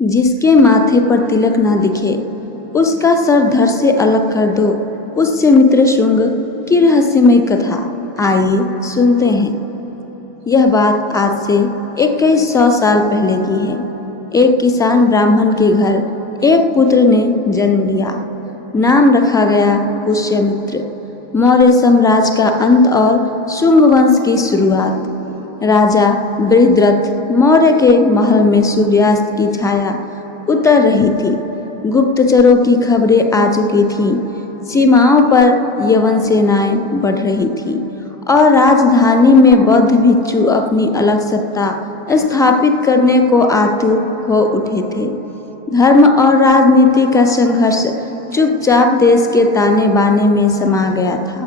जिसके माथे पर तिलक ना दिखे उसका सर धड़ से अलग कर दो। पुष्य मित्र शुंग की रहस्यमयी कथा आइए सुनते हैं। यह बात आज से 2100 साल पहले की है। एक किसान ब्राह्मण के घर एक पुत्र ने जन्म लिया। नाम रखा गया पुष्यमित्र। मौर्य साम्राज्य का अंत और शुंग वंश की शुरुआत। राजा बृहद्रथ मौर्य के महल में सूर्यास्त की छाया उतर रही थी। गुप्तचरों की खबरें आ चुकी थीं। सीमाओं पर यवन सेनाएं बढ़ रही थीं और राजधानी में बौद्ध भिक्षु अपनी अलग सत्ता स्थापित करने को आतुर हो उठे थे। धर्म और राजनीति का संघर्ष चुपचाप देश के ताने बाने में समा गया था।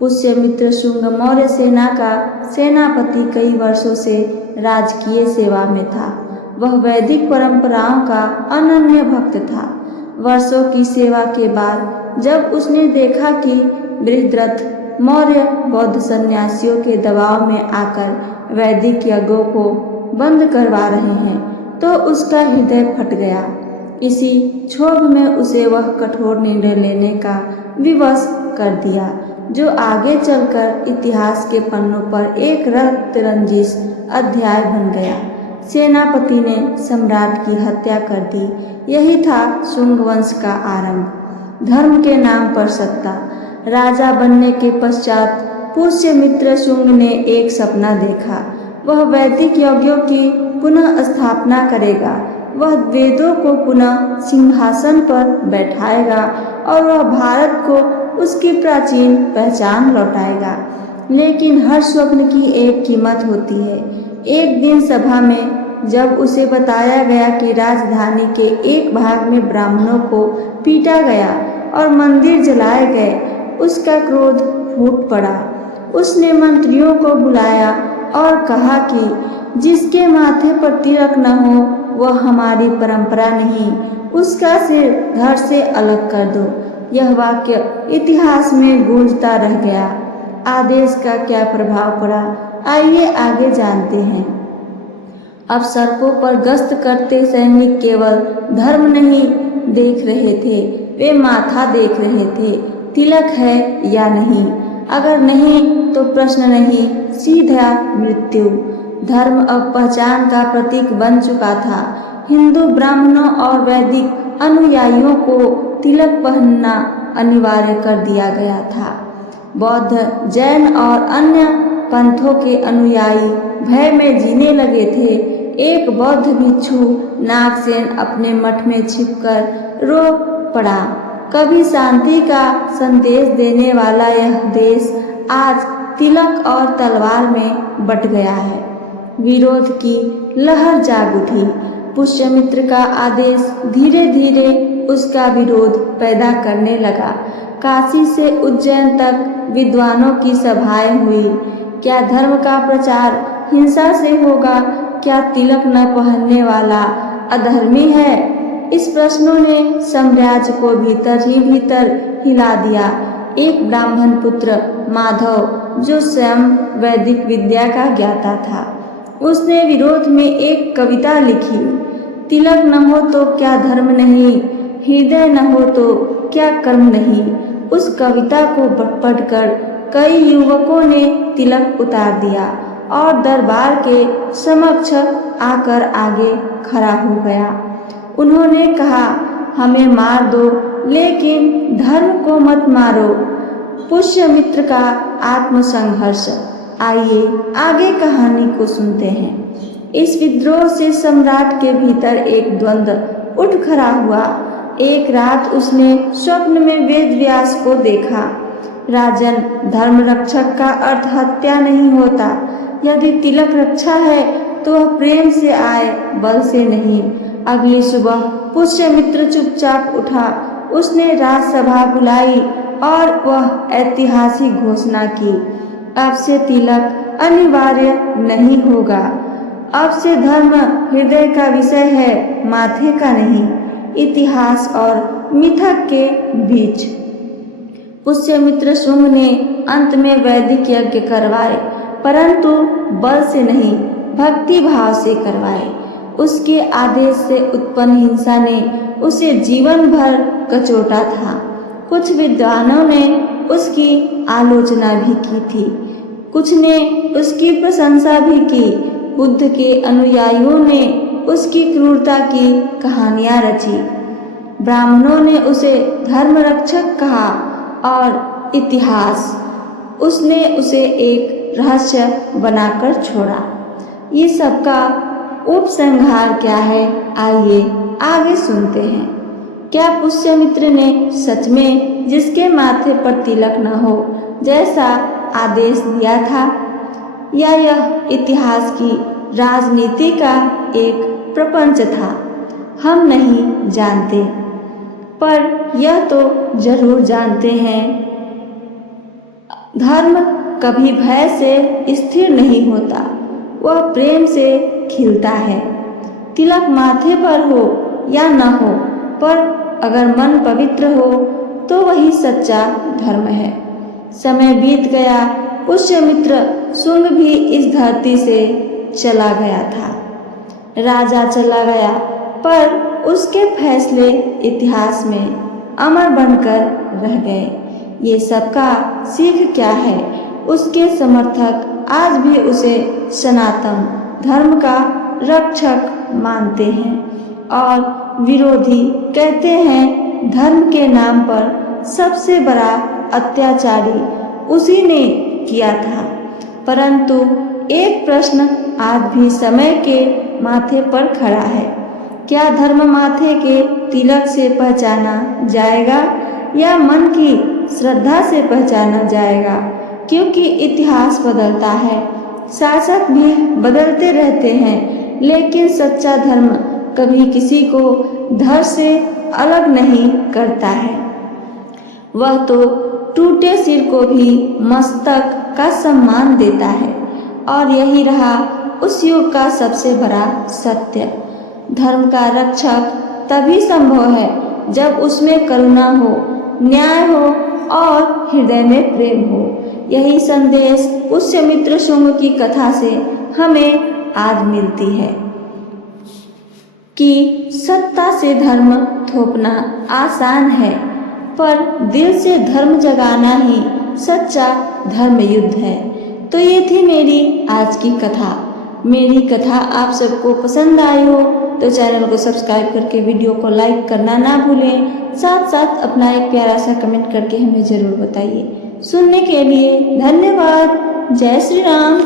पुष्यमित्र शुंग मौर्य सेना का सेनापति कई वर्षों से राजकीय सेवा में था। वह वैदिक परंपराओं का अनन्य भक्त था। वर्षों की सेवा के बाद जब उसने देखा कि बृहद्रथ मौर्य बौद्ध सन्यासियों के दबाव में आकर वैदिक यज्ञों को बंद करवा रहे हैं तो उसका हृदय फट गया। इसी क्षोभ में उसे वह कठोर निर्णय लेने का विवश कर दिया जो आगे चलकर इतिहास के पन्नों पर एक रक्त रंजिश अध्याय बन गया। सेनापति ने सम्राट की हत्या कर दी। यही था शुंग वंश का आरंभ। धर्म के नाम पर सत्ता। राजा बनने के पश्चात पुष्यमित्र शुंग ने एक सपना देखा। वह वैदिक यज्ञों की पुनः स्थापना करेगा। वह वेदों को पुनः सिंहासन पर बैठाएगा और वह भारत को उसकी प्राचीन पहचान लौटाएगा। लेकिन हर स्वप्न की एक कीमत होती है। एक दिन सभा में जब उसे बताया गया कि राजधानी के एक भाग में ब्राह्मणों को पीटा गया और मंदिर जलाए गए, उसका क्रोध फूट पड़ा। उसने मंत्रियों को बुलाया और कहा कि जिसके माथे पर तिलक न हो वह हमारी परंपरा नहीं, उसका सिर धड़ से अलग कर दो। यह वाक्य इतिहास में गूंजता रह गया। आदेश का क्या प्रभाव पड़ा, आइए आगे जानते हैं। अब सड़कों पर गश्त करते सैनिक केवल धर्म नहीं देख रहे थे, वे माथा देख रहे थे। तिलक है या नहीं? अगर नहीं तो प्रश्न नहीं, सीधा मृत्यु। धर्म अब पहचान का प्रतीक बन चुका था। हिंदू ब्राह्मणों और वैदिक अनुयायियों को तिलक पहनना अनिवार्य कर दिया गया था। बौद्ध, जैन और अन्य पंथों के अनुयायी भय में जीने लगे थे। एक बौद्ध भिक्षु नागसेन अपने मठ में छिपकर रो पड़ा। कभी शांति का संदेश देने वाला यह देश आज तिलक और तलवार में बट गया है। विरोध की लहर जाग उठी। पुष्यमित्र का आदेश धीरे धीरे उसका विरोध पैदा करने लगा। काशी से उज्जैन तक विद्वानों की सभाएं हुई। क्या धर्म का प्रचार हिंसा से होगा? क्या तिलक न पहनने वाला अधर्मी है? इस प्रश्नों ने साम्राज्य को भीतर ही भीतर हिला दिया। एक ब्राह्मण पुत्र माधव, जो स्वयं वैदिक विद्या का ज्ञाता था, उसने विरोध में एक कविता लिखी। तिलक न हो तो क्या धर्म नहीं, हृदय न हो तो क्या कर्म नहीं। उस कविता को पढ़कर कई युवकों ने तिलक उतार दिया और दरबार के समक्ष आकर आगे खड़ा हो गया। उन्होंने कहा, हमें मार दो लेकिन धर्म को मत मारो। पुष्यमित्र का आत्मसंघर्ष। आइए आगे कहानी को सुनते हैं। इस विद्रोह से सम्राट के भीतर एक द्वंद्व उठ खड़ा हुआ। एक रात उसने स्वप्न में वेद व्यास को देखा। राजन, धर्म रक्षक का अर्थ हत्या नहीं होता। यदि तिलक रक्षा है तो वह प्रेम से आए, बल से नहीं। अगली सुबह पुष्यमित्र चुपचाप उठा। उसने राजसभा बुलाई और वह ऐतिहासिक घोषणा की, अब से तिलक अनिवार्य नहीं होगा। अब से धर्म हृदय का विषय है, माथे का नहीं। इतिहास और मिथक के बीच पुष्यमित्र शुंग ने अंत में वैदिक यज्ञ करवाए, परंतु बल से नहीं, भक्ति भाव से करवाए। उसके आदेश से उत्पन्न हिंसा ने उसे जीवन भर कचोटा था। कुछ विद्वानों ने उसकी आलोचना भी की थी, कुछ ने उसकी प्रशंसा भी की। बुद्ध के अनुयायियों ने उसकी क्रूरता की कहानियां रची। ब्राह्मणों ने उसे धर्मरक्षक कहा और इतिहास उसने उसे एक रहस्य बनाकर छोड़ा। ये सबका उपसंहार क्या है, आइए आगे सुनते हैं। क्या पुष्यमित्र ने सच में जिसके माथे पर तिलक न हो जैसा आदेश दिया था, या यह इतिहास की राजनीति का एक प्रपंच था? हम नहीं जानते, पर यह तो जरूर जानते हैं, धर्म कभी भय से स्थिर नहीं होता, वह प्रेम से खिलता है। तिलक माथे पर हो या न हो, पर अगर मन पवित्र हो तो वही सच्चा धर्म है। समय बीत गया, पुष्यमित्र शुंग भी इस धरती से चला गया था। राजा चला गया, पर उसके फैसले इतिहास में अमर बनकर रह गए। ये सबका सीख क्या है? उसके समर्थक आज भी उसे सनातन धर्म का रक्षक मानते हैं और विरोधी कहते हैं धर्म के नाम पर सबसे बड़ा अत्याचारी उसी ने किया था। परंतु एक प्रश्न आज भी समय के माथे पर खड़ा है, क्या धर्म माथे के तिलक से पहचाना जाएगा या मन की श्रद्धा से पहचाना जाएगा? क्योंकि इतिहास बदलता है, शासक भी बदलते रहते हैं, लेकिन सच्चा धर्म कभी किसी को धर्म से अलग नहीं करता है। वह तो टूटे सिर को भी मस्तक का सम्मान देता है, और यही रहा उस युग का सबसे बड़ा सत्य। धर्म का रक्षक तभी संभव है जब उसमें करुणा हो, न्याय हो और हृदय में प्रेम हो। यही संदेश पुष्यमित्र शुंग की कथा से हमें आज मिलती है कि सत्ता से धर्म थोपना आसान है, पर दिल से धर्म जगाना ही सच्चा धर्म युद्ध है। तो ये थी मेरी आज की कथा। मेरी कथा आप सबको पसंद आई हो तो चैनल को सब्सक्राइब करके वीडियो को लाइक करना ना भूलें। साथ साथ अपना एक प्यारा सा कमेंट करके हमें ज़रूर बताइए। सुनने के लिए धन्यवाद। जय श्री राम।